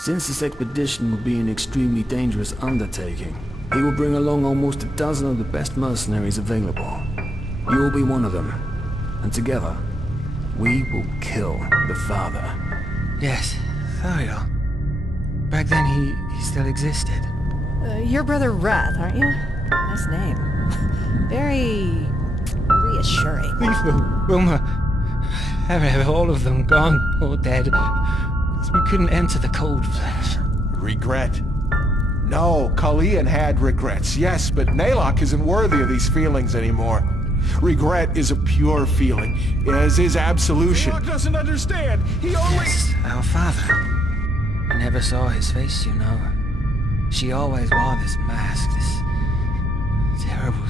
Since this expedition will be an extremely dangerous undertaking, he will bring along almost a dozen of the best mercenaries available. You will be one of them, and together, we will kill the father. Yes, Tharaêl. Back then he still existed. Your brother Wrath, aren't you? Nice name. Very reassuring. Letho, Wilma, Tharaêl, all of them gone or dead. So we couldn't enter the cold flesh. Regret? No, Kalian had regrets, yes, but Nalok isn't worthy of these feelings anymore. Regret is a pure feeling, as is absolution. Nalok doesn't understand. He only... Yes, our father. I never saw his face, you know. She always wore this mask, this terrible,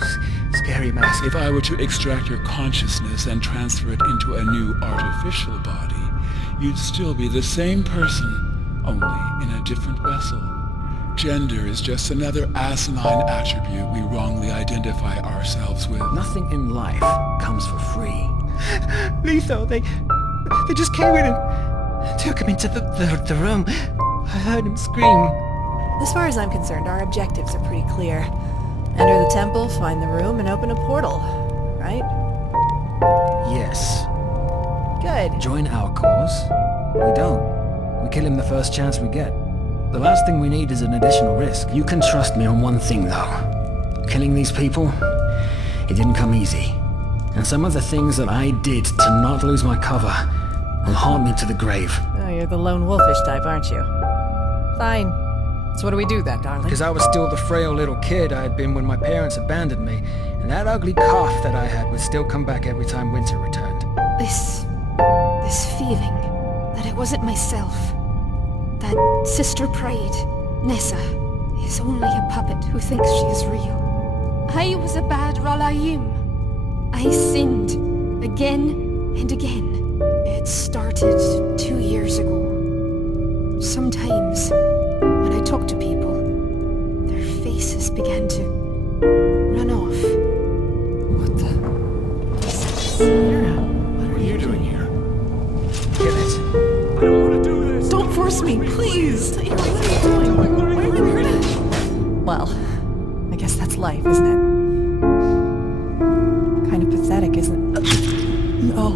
scary mask. If I were to extract your consciousness and transfer it into a new artificial body, you'd still be the same person, only in a different vessel. Gender is just another asinine attribute we wrongly identify ourselves with. Nothing in life comes for free. Letho, they just came in and took him into the room. I heard him scream. As far as I'm concerned, our objectives are pretty clear. Enter the temple, find the room, and open a portal. Right? Yes. Good. Join our cause? We don't. We kill him the first chance we get. The last thing we need is an additional risk. You can trust me on one thing, though. Killing these people, it didn't come easy. And some of the things that I did to not lose my cover will haunt me to the grave. Oh, you're the lone wolfish type, aren't you? Fine. So what do we do then, darling? Because I was still the frail little kid I had been when my parents abandoned me, and that ugly cough that I had would still come back every time winter returned. This feeling that it wasn't myself. That Sister Pride, Nessa, is only a puppet who thinks she is real. I was a bad Rhalâim. I sinned again and again. It started 2 years ago. Sometimes, when I talk to people, their faces began to run off. What the? Sarah, What are you doing here? Kill it. I don't want to do this! don't force me, please! What are you doing? Why are you hurting? Well, I guess that's life, isn't it? Kind of pathetic, isn't it? No.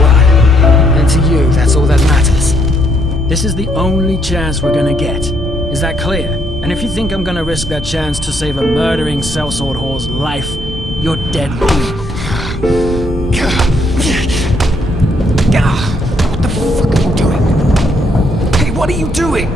What? And to you, that's all that matters. This is the only chance we're gonna get. Is that clear? And if you think I'm gonna risk that chance to save a murdering sellsword whore's life, you're dead wrong. What the fuck are you doing? Hey, what are you doing?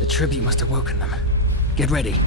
The tribute must have woken them. Get ready.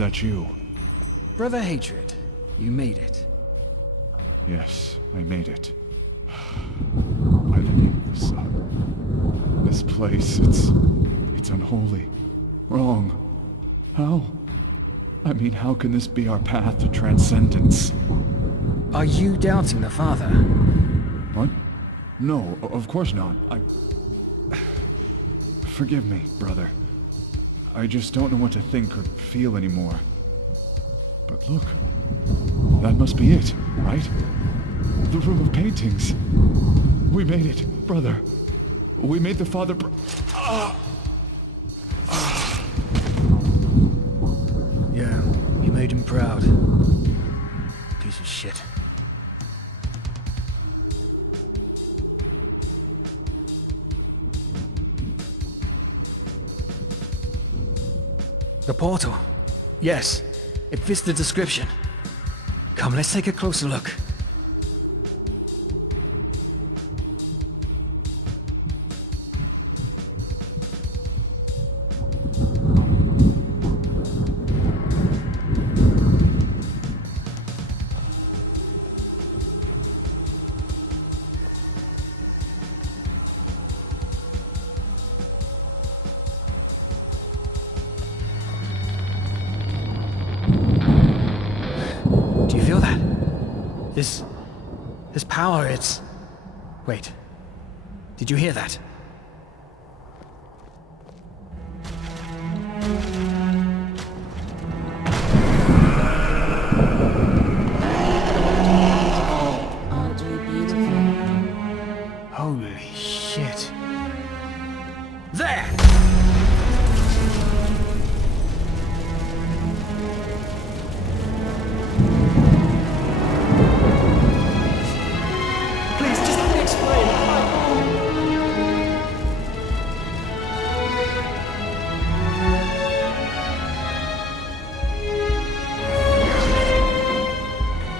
that you? Brother Hatred, you made it. Yes, I made it. By the name of the sun. This place, it's unholy. Wrong. How? I mean, how can this be our path to Transcendence? Are you doubting the Father? What? No, of course not. Forgive me, brother. I just don't know what to think or feel anymore. But look, that must be it, right? The room of paintings. We made it, brother. We made the Father Yeah, you made him proud. Piece of shit. The portal. Yes, it fits the description. Come, let's take a closer look. Do you feel that? This power, it's... Wait. Did you hear that? Oddly beautiful. Holy shit. There! Please, just let me explain.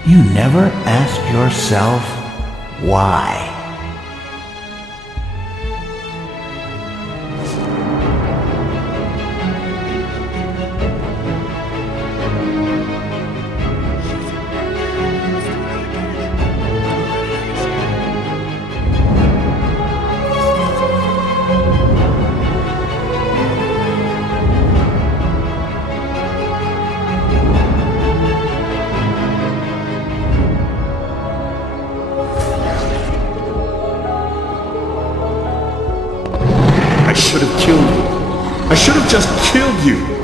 You never asked yourself why. I should have killed you. I should have just killed you.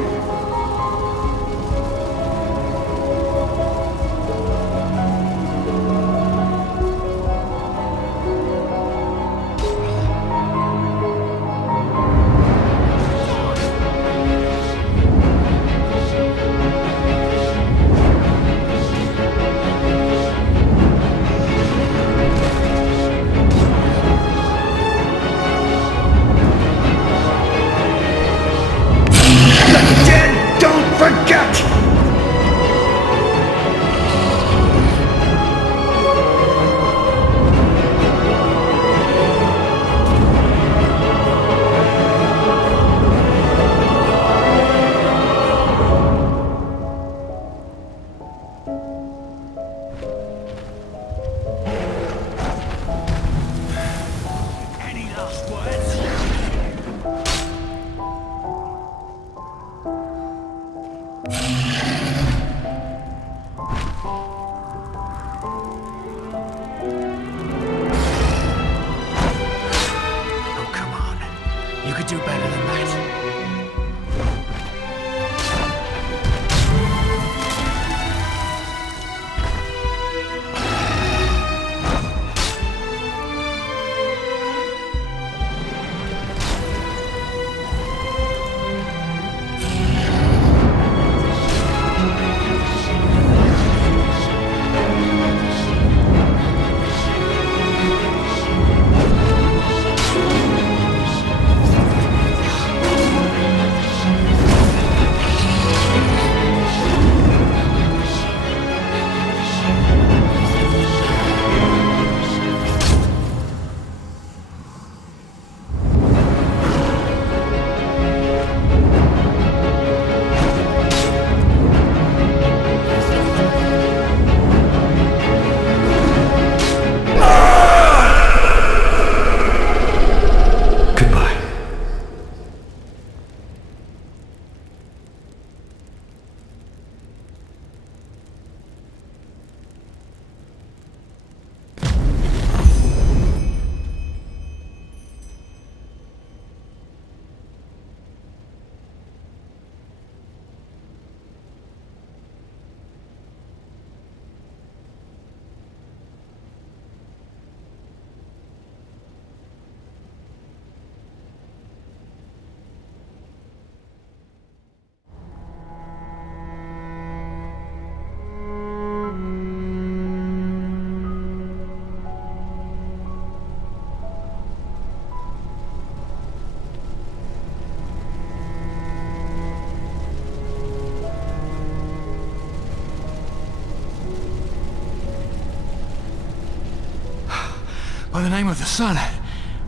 By the name of the sun.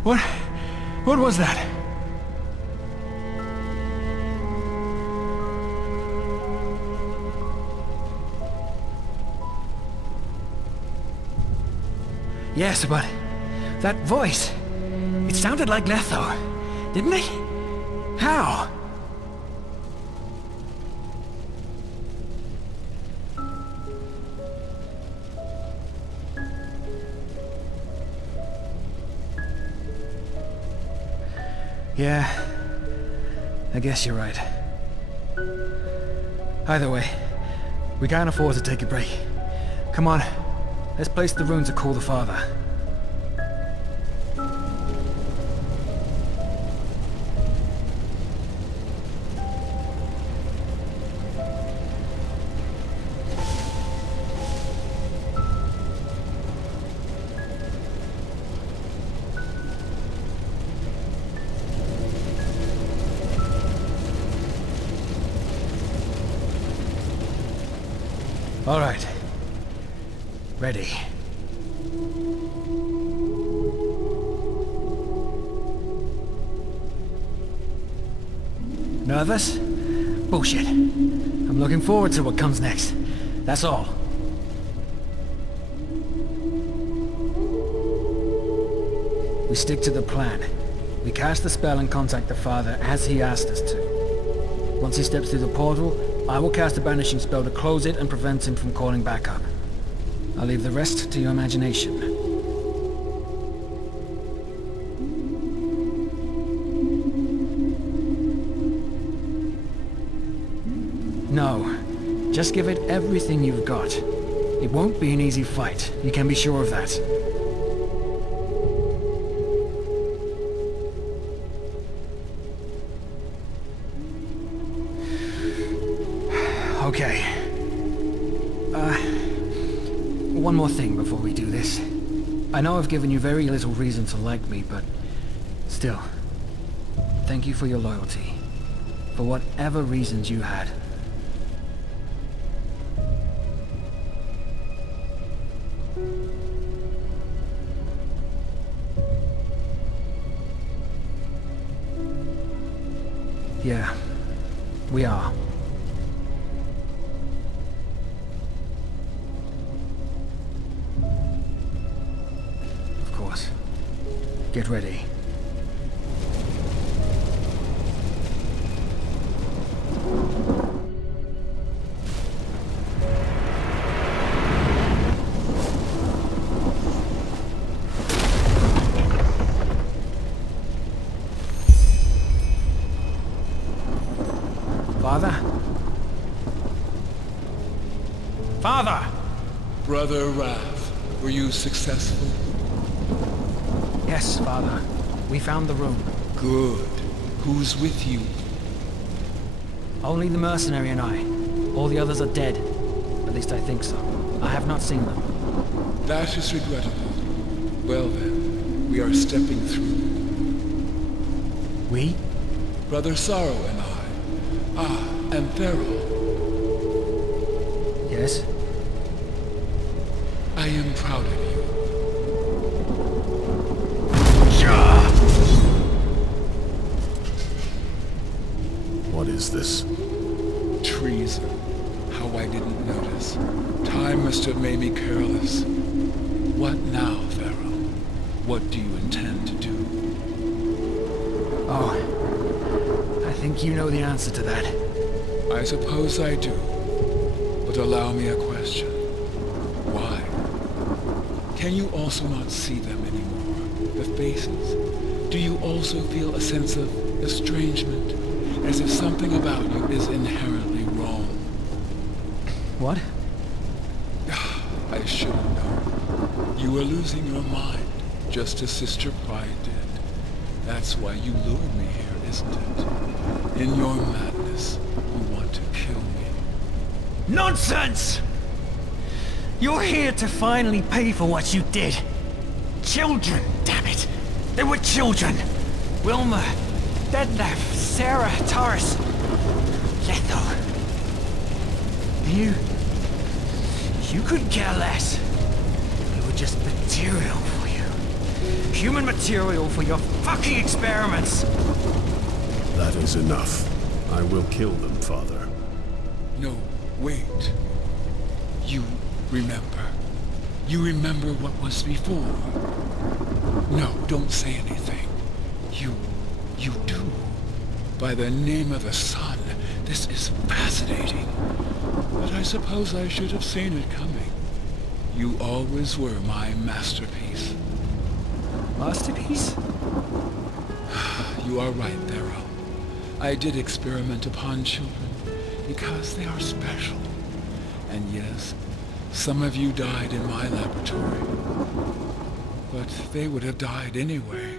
What was that? Yes, but that voice, it sounded like Letho, didn't it? How? Yeah, I guess you're right. Either way, we can't afford to take a break. Come on, let's place the rune to call the father. All right. Ready. Nervous? Bullshit. I'm looking forward to what comes next. That's all. We stick to the plan. We cast the spell and contact the father as he asked us to. Once he steps through the portal, I will cast a banishing spell to close it and prevent him from calling back up. I'll leave the rest to your imagination. No, just give it everything you've got. It won't be an easy fight, you can be sure of that. Okay. One more thing before we do this. I know I've given you very little reason to like me, but still, thank you for your loyalty. For whatever reasons you had. Yeah, we are. Get ready. Father? Father! Brother Wrath, were you successful? Yes, Father. We found the room. Good. Who's with you? Only the mercenary and I. All the others are dead. At least I think so. I have not seen them. That is regrettable. Well then, we are stepping through. We? Brother Sorrow and I. Ah, and Tharaêl. Yes? I am proud of you. What is this? Treason. How I didn't notice. Time must have made me careless. What now, Tharaêl? What do you intend to do? Oh, I think you know the answer to that. I suppose I do. But allow me a question. Why? Can you also not see them anymore? The faces? Do you also feel a sense of estrangement? As if something about you is inherently wrong? What? I should have known. You were losing your mind, just as Sister Pride did. That's why you lured me here, isn't it? In your madness, you want to kill me. Nonsense! You're here to finally pay for what you did. Children, damn it! They were children! Wilma, Detlef, Sarah, Taurus, Letho. You couldn't care less. We were just material for you. Human material for your fucking experiments! That is enough. I will kill them, Father. No, wait. You remember. You remember what was before. No, don't say anything. You do. By the name of the sun, this is fascinating. But I suppose I should have seen it coming. You always were my masterpiece. Masterpiece? You are right, Tharaêl. I did experiment upon children because they are special. And yes, some of you died in my laboratory. But they would have died anyway.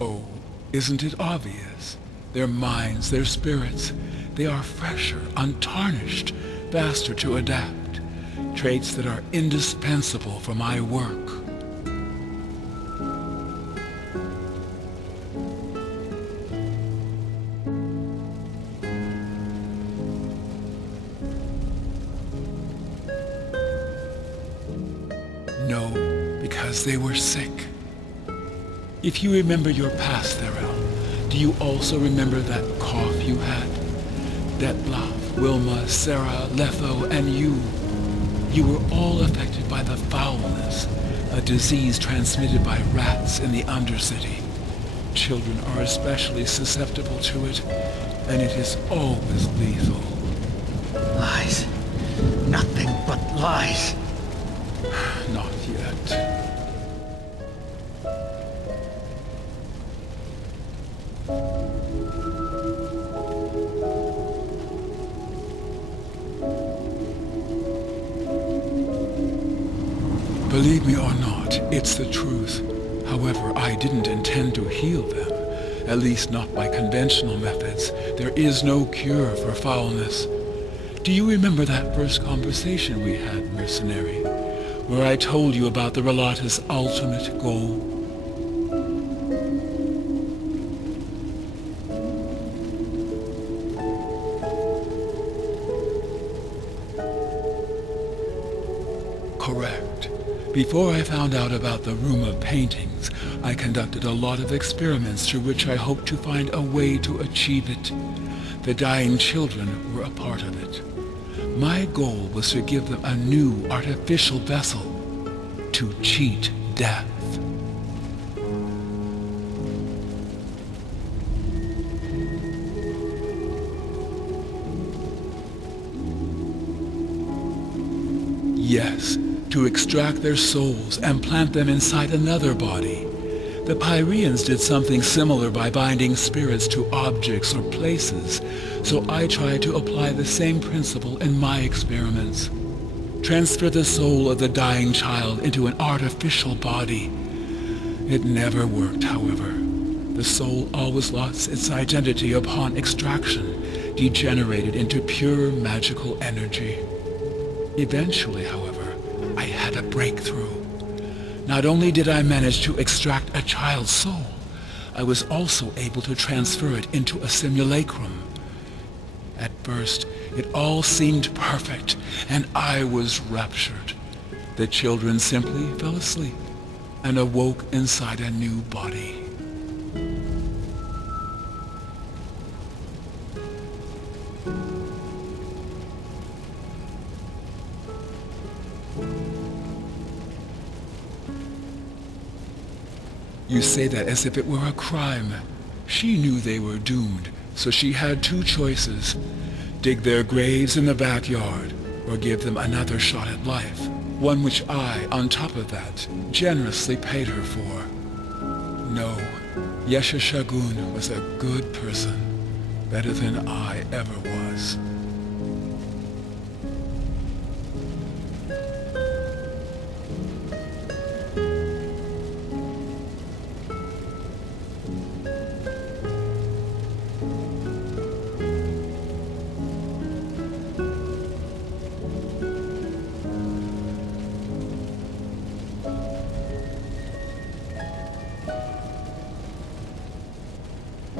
Oh, isn't it obvious? Their minds, their spirits, they are fresher, untarnished, faster to adapt. Traits that are indispensable for my work. No, because they were sick. If you remember your past, Tharaêl, do you also remember that cough you had? Detlef, Wilma, Sarah, Letho, and you. You were all affected by the foulness, a disease transmitted by rats in the Undercity. Children are especially susceptible to it, and it is always lethal. Lies. Nothing but lies. Not yet. Believe me or not, it's the truth. However, I didn't intend to heal them, at least not by conventional methods. There is no cure for foulness. Do you remember that first conversation we had, mercenary, where I told you about the Rhalâta's ultimate goal? Correct. Before I found out about the room of paintings, I conducted a lot of experiments through which I hoped to find a way to achieve it. The dying children were a part of it. My goal was to give them a new artificial vessel to cheat death. Yes, to extract their souls and plant them inside another body. The Pyreans did something similar by binding spirits to objects or places, so I tried to apply the same principle in my experiments. Transfer the soul of the dying child into an artificial body. It never worked, however. The soul always lost its identity upon extraction, degenerated into pure magical energy. Eventually, however, I had a breakthrough. Not only did I manage to extract a child's soul, I was also able to transfer it into a simulacrum. At first, it all seemed perfect, and I was raptured. The children simply fell asleep and awoke inside a new body. You say that as if it were a crime. She knew they were doomed, so she had two choices. Dig their graves in the backyard, or give them another shot at life. One which I, on top of that, generously paid her for. No, Yesha Shagun was a good person, better than I ever was.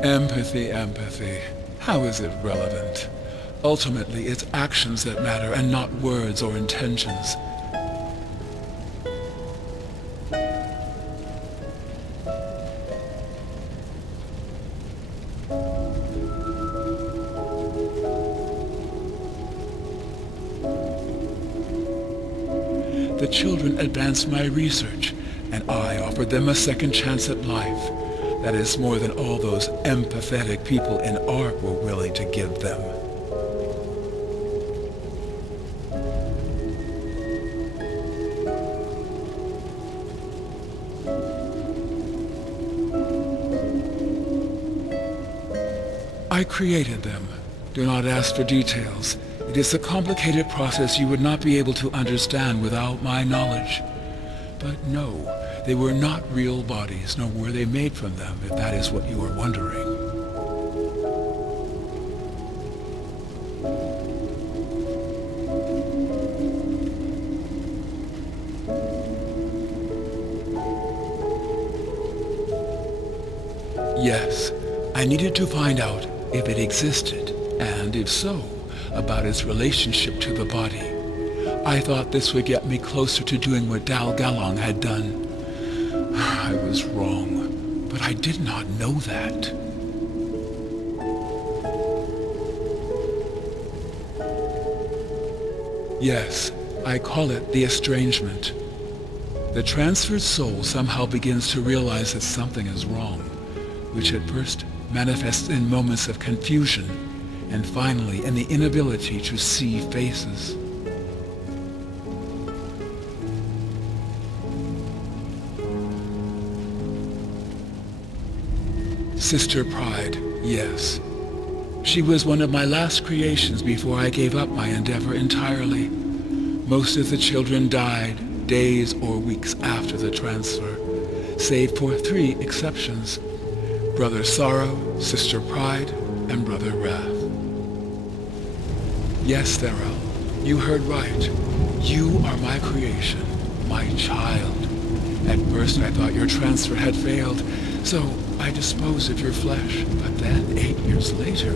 Empathy, empathy. How is it relevant? Ultimately, it's actions that matter and not words or intentions. The children advanced my research, and I offered them a second chance at life. That is more than all those empathetic people in art were willing to give them. I created them. Do not ask for details. It is a complicated process you would not be able to understand without my knowledge. But no, they were not real bodies, nor were they made from them, if that is what you are wondering. Yes, I needed to find out if it existed, and if so, about its relationship to the body. I thought this would get me closer to doing what Dal Galong had done. I was wrong, but I did not know that. Yes, I call it the estrangement. The transferred soul somehow begins to realize that something is wrong, which at first manifests in moments of confusion, and finally in the inability to see faces. Sister Pride, yes. She was one of my last creations before I gave up my endeavor entirely. Most of the children died days or weeks after the transfer, save for 3 exceptions: Brother Sorrow, Sister Pride, and Brother Wrath. Yes, Tharaêl, you heard right. You are my creation, my child. At first I thought your transfer had failed, so I disposed of your flesh. But then, 8 years later,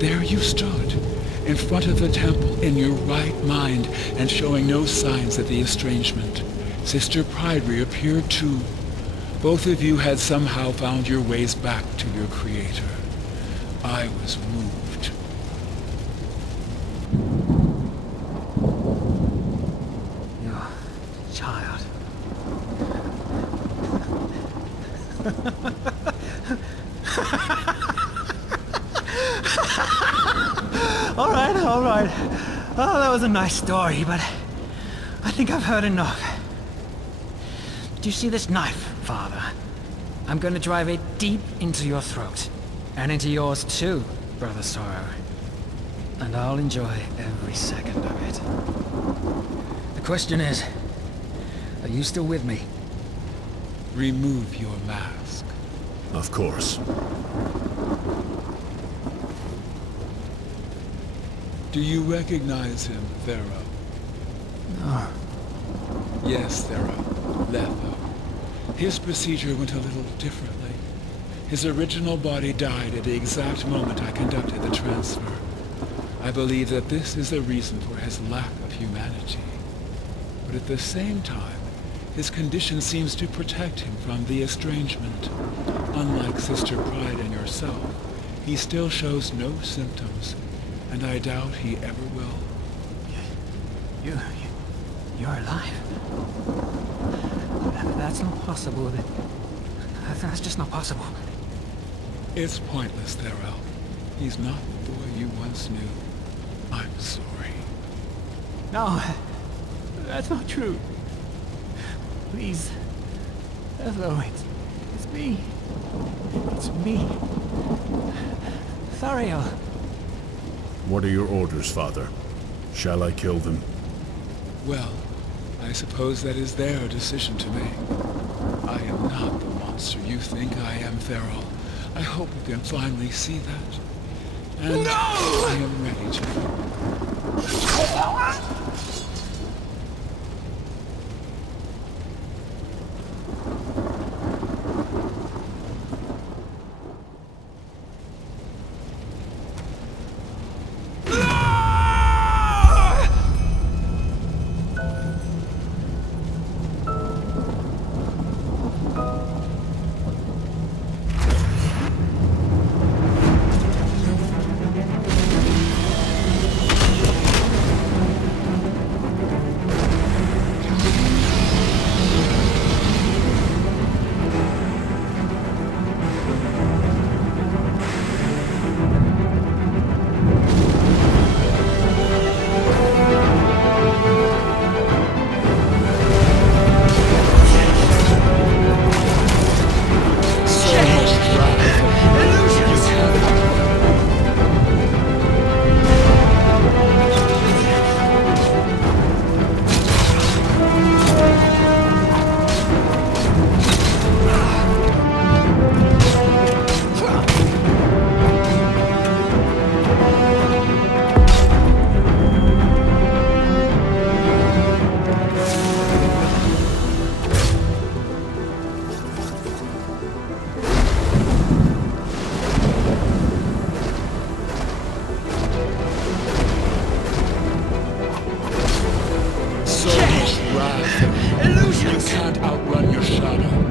there you stood, in front of the temple, in your right mind, and showing no signs of the estrangement. Sister Pride reappeared too. Both of you had somehow found your ways back to your Creator. I was moved. Your child. All right. Oh, that was a nice story, but I think I've heard enough. Do you see this knife, Father? I'm going to drive it deep into your throat. And into yours too, Brother Sorrow. And I'll enjoy every second of it. The question is, are you still with me? Remove your mask. Of course. Do you recognize him, Tharaêl? No. Yes, Tharaêl. Letho. His procedure went a little differently. His original body died at the exact moment I conducted the transfer. I believe that this is the reason for his lack of humanity. But at the same time, his condition seems to protect him from the estrangement. Unlike Sister Pride and yourself, he still shows no symptoms, and I doubt he ever will. You're alive. That's not possible. That's just not possible. It's pointless, Tharaêl. He's not the boy you once knew. I'm sorry. No, that's not true. Please, Letho, it's me. It's me. Tharaêl. What are your orders, Father? Shall I kill them? Well, I suppose that is their decision to make. I am not the monster you think I am, Tharaêl. I hope you can finally see that. And no! I am ready to. unleash wrath. Illusions! You can't outrun your shadow.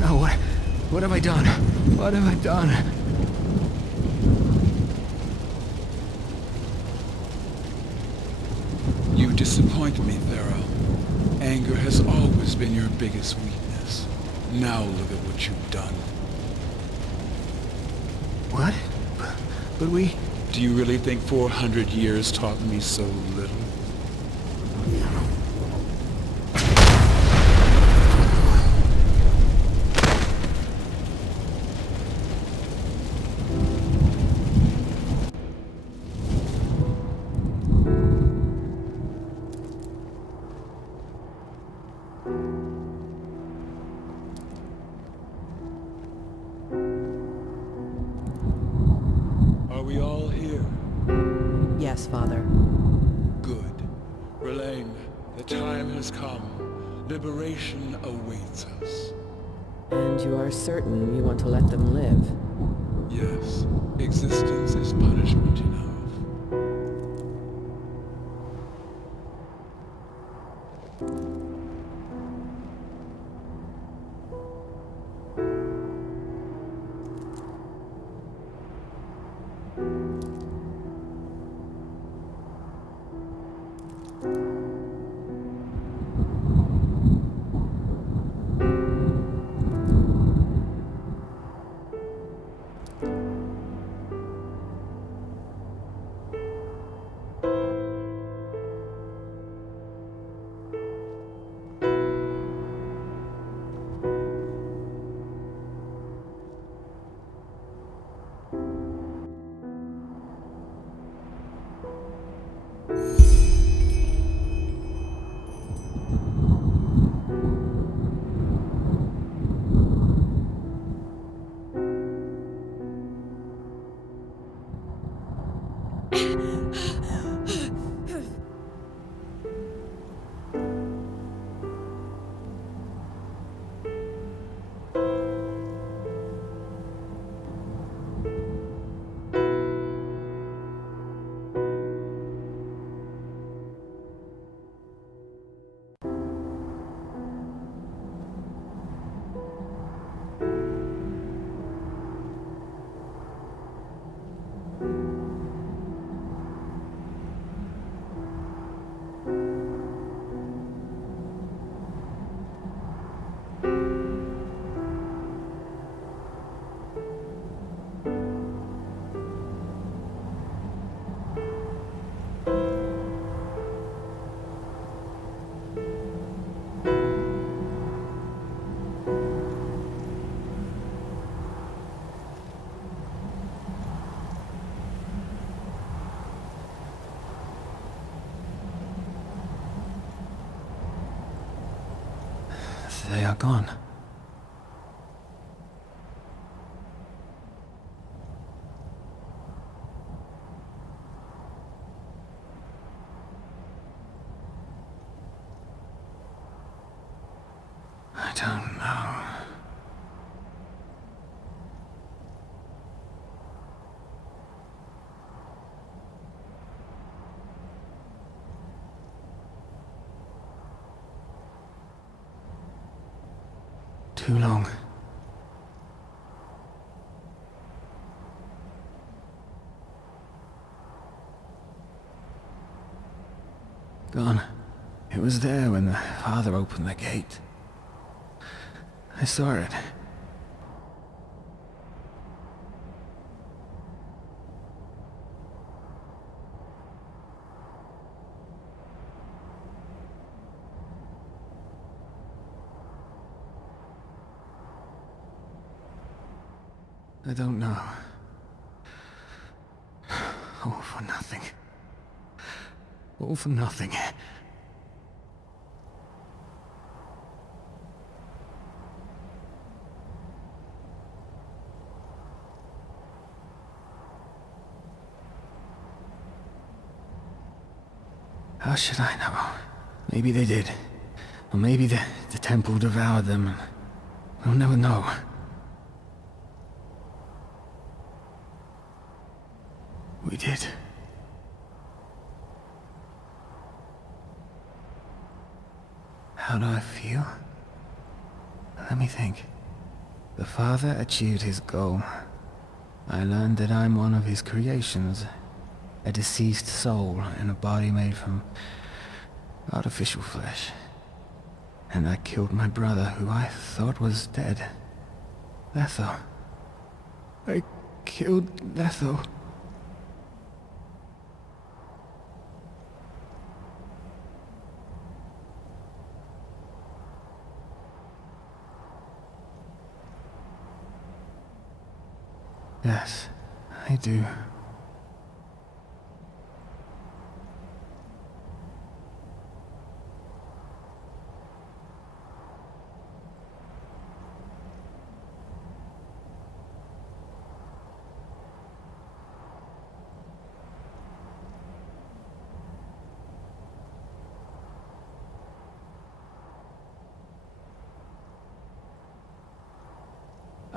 No, what have I done? What have I done? You disappoint me, Tharaêl. Anger has always been your biggest weakness. Now look at what you've done. What? But we... Do you really think 400 years taught me so little? Are we all here? Yes, Father. Good. Rhalâta, the time has come. Liberation awaits us. And you are certain you want to let them live? Yes, existence is punishment enough. They are gone. I don't know. Too long. Gone. It was there when the father opened the gate. I saw it. I don't know. All for nothing. All for nothing. How should I know? Maybe they did. Or maybe the temple devoured them. We'll never know. We did. How do I feel? Let me think. The Father achieved his goal. I learned that I'm one of his creations, a deceased soul in a body made from artificial flesh. And I killed my brother, who I thought was dead. Letho. I killed Letho. Yes, I do.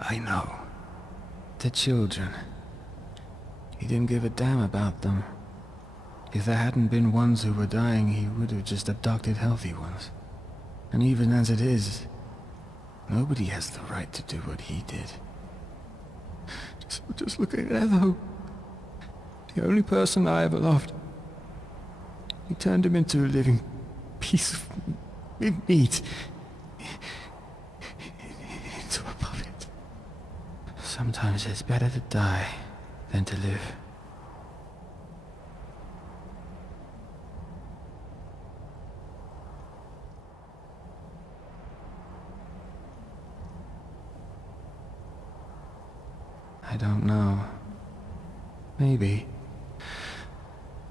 I know. The children. He didn't give a damn about them. If there hadn't been ones who were dying, he would have just abducted healthy ones. And even as it is, nobody has the right to do what he did. Just look at Letho. The only person I ever loved. He turned him into a living piece of meat. Into a puppet. Sometimes it's better to die than to live. I don't know. Maybe.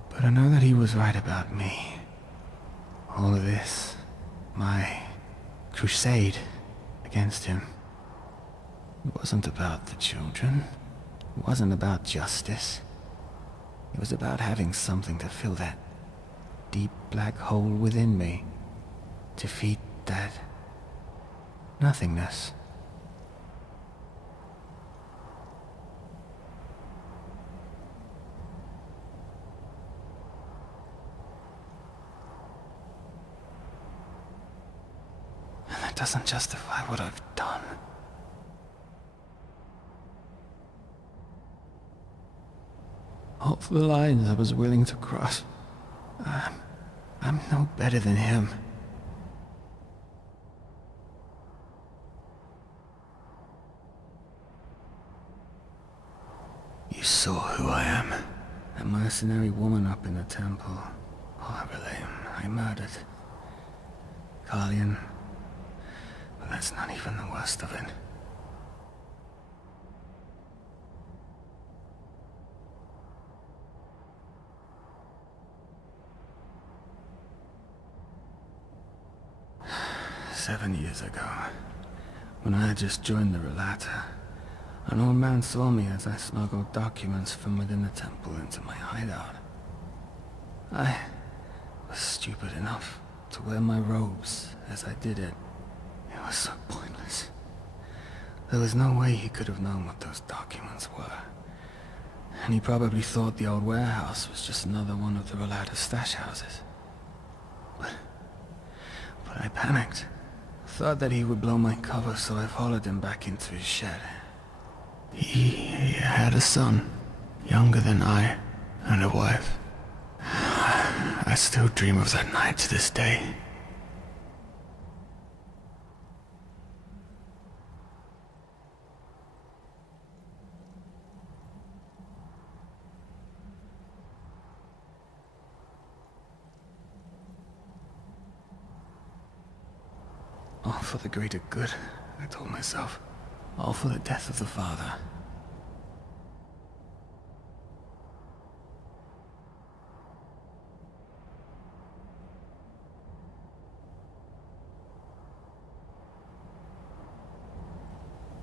But I know that he was right about me. All of this, my crusade against him, it wasn't about the children. It wasn't about justice. It was about having something to fill that deep black hole within me. Defeat that nothingness. And that doesn't justify what I've done. All for the lines I was willing to cross. I'm no better than him. You saw who I am. A mercenary woman up in the temple. Horribly, I murdered. Carlion. But that's not even the worst of it. "7 years ago, when I had just joined the Rhalâta, an old man saw me as I smuggled documents from within the temple into my hideout. I was stupid enough to wear my robes as I did it. It was so pointless. There was no way he could have known what those documents were. And he probably thought the old warehouse was just another one of the Rhalâta stash houses. But I panicked. Thought that he would blow my cover, so I followed him back into his shed. He had a son, younger than I, and a wife. I still dream of that night to this day. All for the greater good, I told myself. All for the death of the father.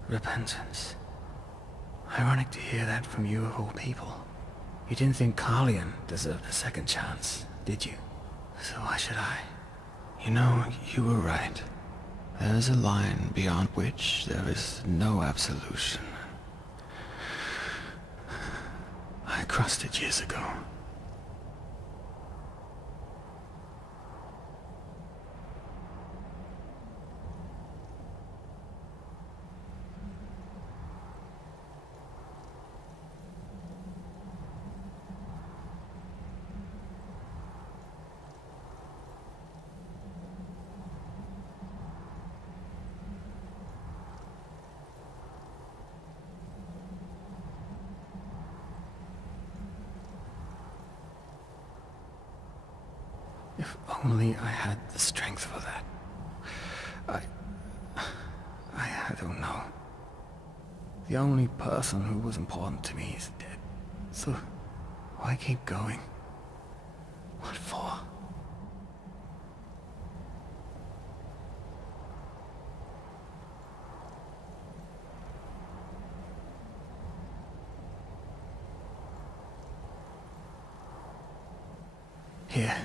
Repentance. Ironic to hear that from you of all people. You didn't think Carlion deserved a second chance, did you? So why should I? You know, you were right. There is a line beyond which there is no absolution. I crossed it years ago. If only I had the strength for that. I don't know. The only person who was important to me is dead. So, why keep going? What for? Here,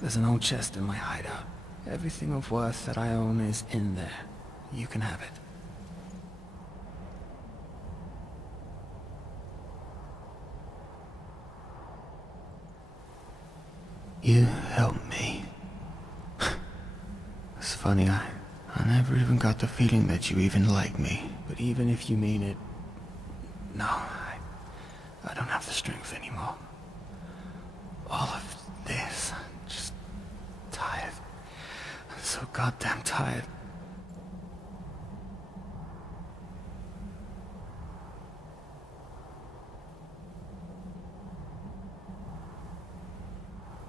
there's an old chest in my hideout. Everything of worth that I own is in there. You can have it. You helped me. It's funny, I never even got the feeling that you even like me. But even if you mean it, no, I don't have the strength anymore. All of this, I'm just tired. I'm so goddamn tired.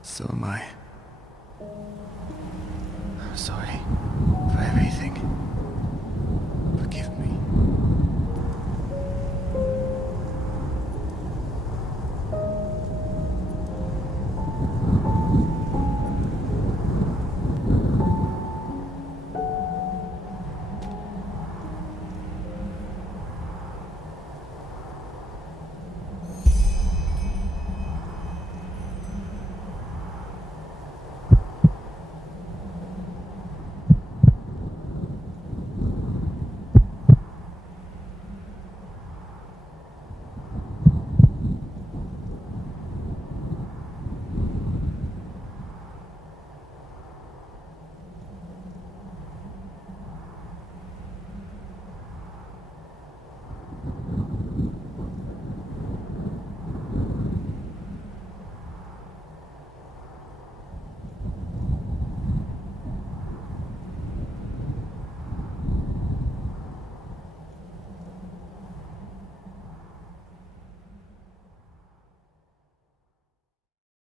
So am I. I'm sorry for everything.